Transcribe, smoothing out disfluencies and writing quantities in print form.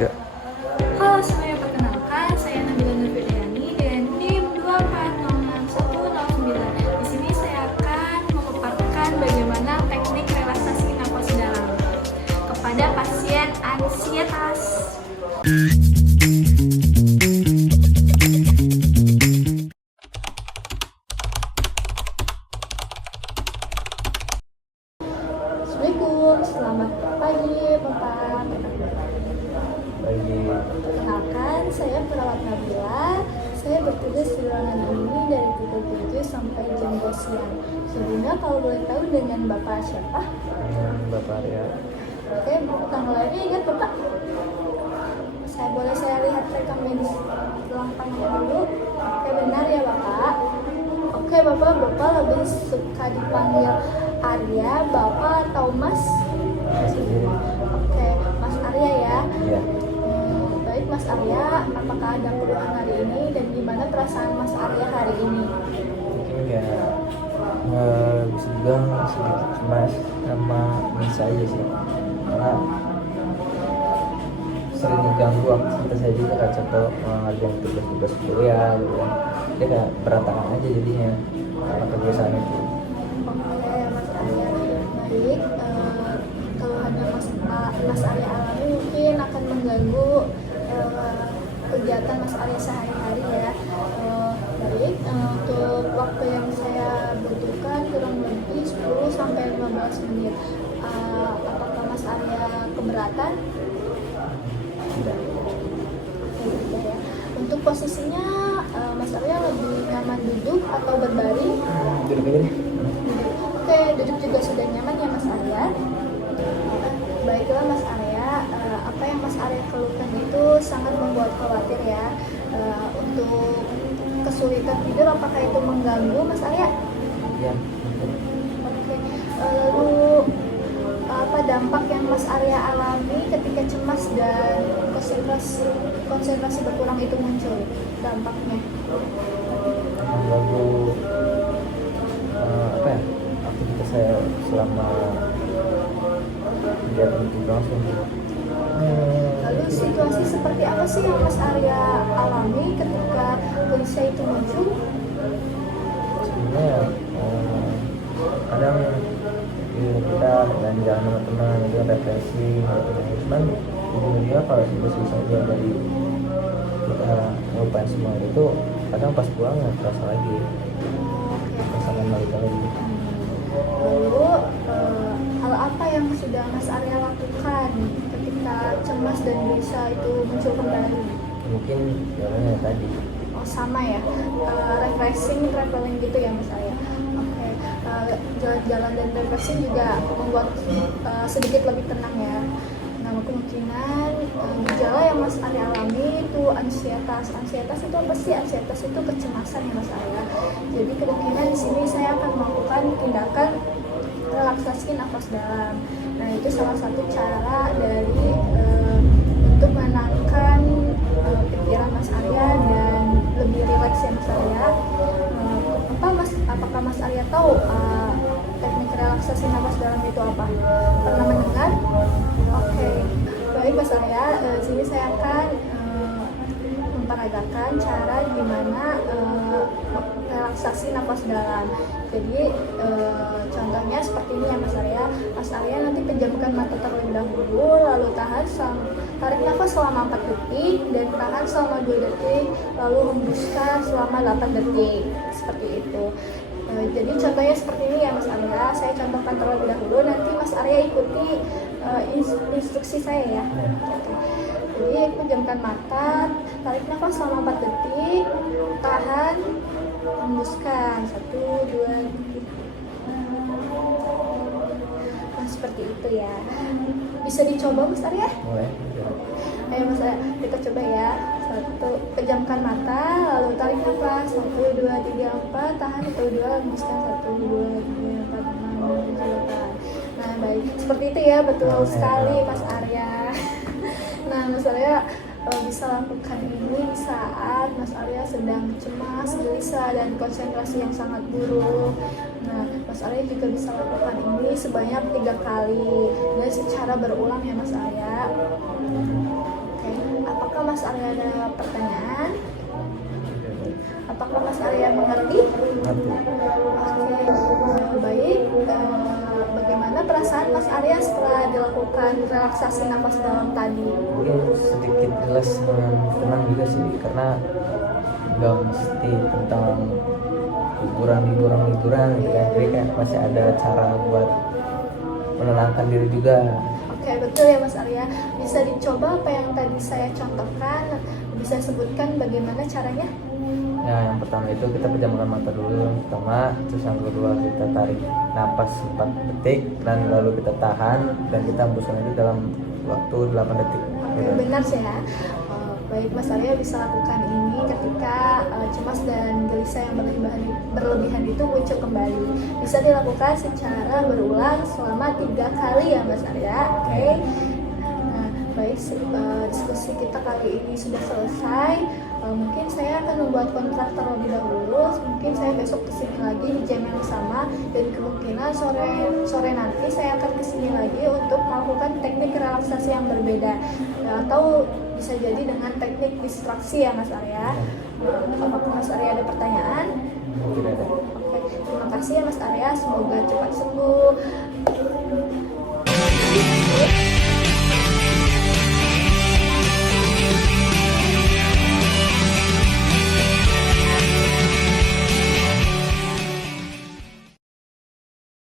Ya. Halo semuanya, perkenalkan saya Nabila Nurfitriani dan NIM 24061009. Di sini saya akan memaparkan bagaimana teknik relaksasi napas dalam kepada pasien ansietas. Assalamualaikum, selamat pagi Bapak. Lagi Perkenalkan, saya perawat Nabila. Saya bertugas di ruangan ini dari pukul 7 sampai jam 2 siang. Sebelumnya kalau boleh tahu dengan Bapak siapa? dengan Bapak Arya. Oke, tanggal lahirnya ingat Bapak? Saya lihat rekam medis lengkapnya dulu. Oke, benar ya Bapak? Oke Bapak lebih suka dipanggil Arya, Bapak atau Mas? Sendiri. Oke, Mas Arya ya. Iya. Baik Mas Arya, apakah ada keluhan hari ini dan gimana perasaan Mas Arya hari ini? Mungkin ya bisa dibilang sedikit cemas sama bisa aja sih. Karena sering mengganggu aktivitas saya juga kan, contoh mengerjakan tugas-tugas kuliah gitu kan. Dia kayak berantakan aja jadinya karena kebiasaan itu. Oke Mas Arya, baik. Kalau hanya Mas Arya alami mungkin akan mengganggu kegiatan Mas Arya sehari-hari ya. Baik, untuk waktu yang saya butuhkan kurang lebih 10 sampai 15 menit. Apakah Mas Arya keberatan? Tidak. Oke, ya. Untuk posisinya Mas Arya lebih nyaman duduk atau berbaring? Duduk aja deh. Duduk. Oke, duduk juga sudah nyaman ya Mas Arya. Baiklah Mas Arya, apa yang Mas Arya keluhkan itu sangat membuat khawatir ya. Untuk kesulitan tidur, apakah itu mengganggu Mas Arya? Iya. Oke, lalu apa dampak yang Mas Arya alami ketika cemas dan konsentrasi berkurang itu muncul dampaknya? Mengganggu apa ya? Aktivitas saya selama kegiatan itu langsung. Lalu situasi seperti apa sih yang Mas Arya alami ketika kondisi itu muncul? Sebenarnya kadang kita jalan-jalan sama teman itu refreshing gitu. Cuman ujungnya kalau sudah selesai dari kita ngelupain semua itu, kadang pas pulang nggak terasa lagi, rasakan balik lagi. Lalu hal apa yang sudah Mas Arya lakukan ketika cemas dan gelisah itu muncul kembali? Mungkin jalannya tadi. Oh sama ya, refreshing, traveling gitu ya Mas Arya. Oke, jalan-jalan dan refreshing juga membuat sedikit lebih tenang ya. Nah kemungkinan gejala yang Mas Arya alami itu ansietas. Ansietas itu apa sih? Ansietas itu kecemasan ya Mas Arya. Jadi kemungkinan di sini saya akan melakukan tindakan relaksasi nafas dalam. Nah itu salah satu cara dari untuk menenangkan pikiran Mas Arya dan lebih rileks ya Mas Arya. Apakah Mas Arya tahu teknik relaksasi nafas dalam itu apa? Pernah mendengar? Oke, baik Mas Arya. Sini saya akan memperagakan cara gimana relaksasi nafas dalam. Jadi contohnya seperti ini ya Mas Arya. Mas Arya nanti pejamkan mata terlebih dahulu, lalu tarik nafas selama 4 detik dan tahan selama 2 detik, lalu hembuskan selama 8 detik. Seperti itu. Jadi contohnya seperti ini ya Mas Arya. Saya contohkan terlebih dahulu, nanti Mas Arya ikuti instruksi saya ya. Oke. Jadi pejamkan mata, tarik nafas selama 4 detik, tahan, hembuskan 1, 2, 3. Nah, seperti itu ya. Bisa dicoba Mas Arya? Mulai. Ayo Mas Arya, kita coba ya. 1, pejamkan mata, lalu tarik nafas 1, 2, 3, 4, tahan 1, 2, hembuskan 1, 2, 3, 4, 5, 6, 7, 8. Nah baik, seperti itu ya, betul sekali Mas Arya. Nah Mas Arya bisa lakukan ini saat Mas Arya sedang cemas, gelisah, dan konsentrasi yang sangat buruk. Nah Mas Arya juga bisa lakukan ini sebanyak 3 kali dan secara berulang ya Mas Arya. Oke. Mas Arya ada pertanyaan? Apakah Mas Arya mengerti? Ngerti. Oke, baik. Bagaimana perasaan Mas Arya setelah dilakukan relaksasi napas dalam tadi? Mungkin sedikit jelas tenang juga sih, karena nggak mesti tentang liburan gitu kan, jadi kan masih ada cara buat menenangkan diri juga. Oke, betul ya Mas Arya. Bisa dicoba apa yang tadi saya contohkan? Bisa sebutkan bagaimana caranya? Ya, yang pertama itu kita pejamkan mata dulu yang pertama, terus yang kedua kita tarik napas 4 detik dan lalu kita tahan dan kita hembuskan itu dalam waktu 8 detik. Oke, benar sih ya. Baik, Mas Arya bisa lakukan ini ketika cemas dan gelisah yang berlebihan itu muncul kembali. Bisa dilakukan secara berulang selama 3 kali ya Mas Arya. Oke. Nah, baik, diskusi kita kali ini sudah selesai. Mungkin saya akan membuat kontrak terlebih dahulu. Mungkin saya besok kesini lagi di jam yang sama, dan kemungkinan sore nanti saya akan kesini lagi untuk melakukan teknik relaksasi yang berbeda, atau bisa jadi dengan teknik distraksi ya Mas Arya. Apakah Mas Arya ada pertanyaan? Tidak ada. Oke, terima kasih ya Mas Arya. Semoga cepat sembuh.